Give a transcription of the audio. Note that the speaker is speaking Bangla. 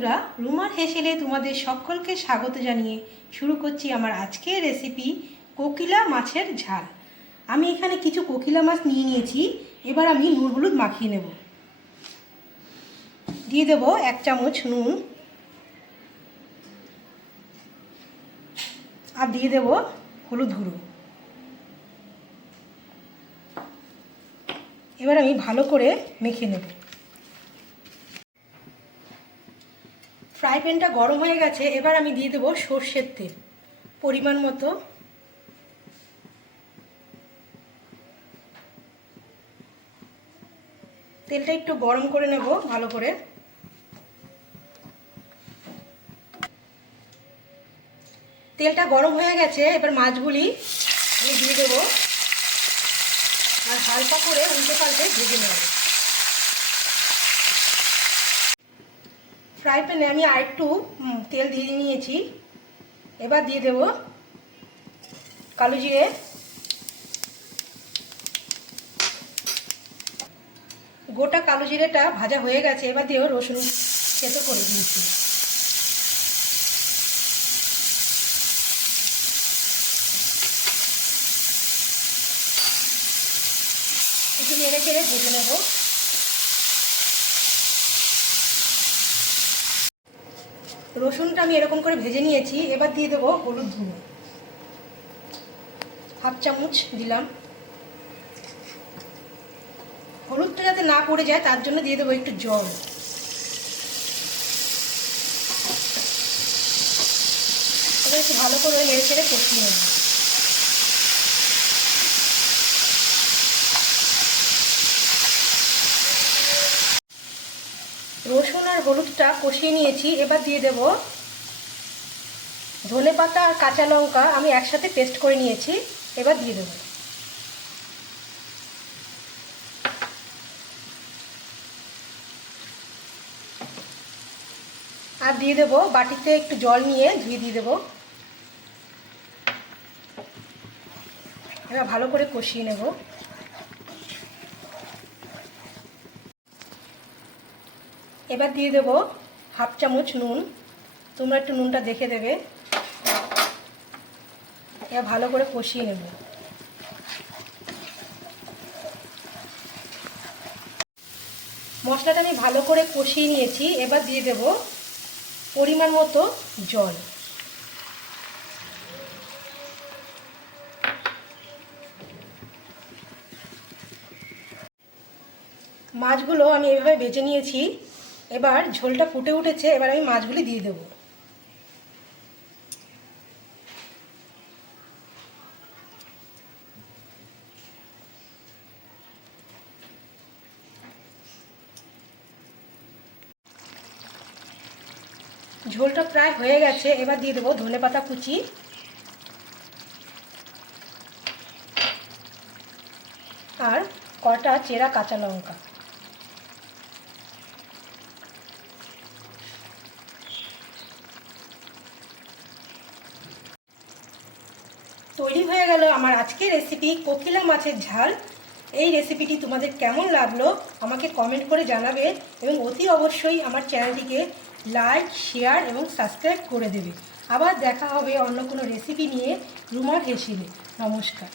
বন্ধুরা, রুমার হেসেলে তোমাদের সকলকে স্বাগত জানিয়ে শুরু করছি আমার আজকের রেসিপি কোকিলা মাছের ঝাল। আমি এখানে কিছু কোকিলা মাছ নিয়ে নিয়েছি, এবার আমি নুন হলুদ মাখিয়ে নেব। দিয়ে দেব এক চামচ নুন। আর দিয়ে দেব হলুদ গুঁড়ো। এবার আমি ভালো করে মেখে নেব। ফ্রাই প্যানটা গরম হয়ে গেছে, এবার আমি দিয়ে দেবো সর্ষের তেল। পরিমাণ মতো। তেলটা একটু গরম করে নেব ভালো করে। তেলটা গরম হয়ে গেছে, এবার মাছগুলি আমি দিয়ে দেবো। আর হালকা করে উল্টে পাল্টে ভেজে নেব। ফ্রাই প্যানে আমি আরেকটু তেল দিয়ে নিয়েছি। এবার দিয়ে দেব কালো জিরে। গোটা কালো জিরেটা ভাজা হয়ে গেছে, এবার দিয়েও রসুন থেতো করে দিয়েছি। একটু নেড়ে চেড়ে ভেজে নেব। রসুনটা আমি এরকম করে ভেজে নিয়েছি, এবার দিয়ে দেবো হলুদ ধুনো। হাফ চামচ দিলাম। হলুদটা যাতে না পড়ে যায়, তার জন্য দিয়ে দেবো একটু জল। এবার একটু ভালো করে নেড়ে চেড়ে কষিয়ে নেব। রসুন আর হলুদটা কষিয়ে নিয়েছি, এবার দিয়ে দেব ধনে পাতা আর কাঁচা লঙ্কা, আমি একসাথে পেস্ট করে নিয়েছি, এবার দিয়ে দেবো। আর দিয়ে দেবো বাটিতে একটু জল নিয়ে ধুয়ে দিয়ে দেবো। এবার ভালো করে কষিয়ে নেব। এবার দিয়ে দেবো হাফ চামচ নুন। তোমরা একটু নুনটা দেখে দেবে। এবার ভালো করে কষিয়ে নেব। মশলাটা আমি ভালো করে কষিয়ে নিয়েছি। এবার দিয়ে দেব পরিমাণ মতো জল। মাছগুলো আমি এভাবে বেজে নিয়েছি। এবার ঝোলটা ফুটে উঠেছে, এবার আমি মাছগুলি দিয়ে দেবো। ঝোলটা প্রায় হয়ে গেছে, এবার দিয়ে দেবো ধনে পাতা কুচি। আর কটা চেরা কাঁচা লঙ্কা। তৈরি হয়ে গেল আমার আজকের রেসিপি কোকিলা মাছের ঝাল। এই রেসিপিটি তোমাদের কেমন লাগল আমাকে কমেন্ট করে জানাবে এবং অতি অবশ্যই আমার চ্যানেলটিকে লাইক শেয়ার এবং সাবস্ক্রাইব করে দেবে। আবার দেখা হবে অন্য কোনো রেসিপি নিয়ে। রুমার হেসিলে। নমস্কার।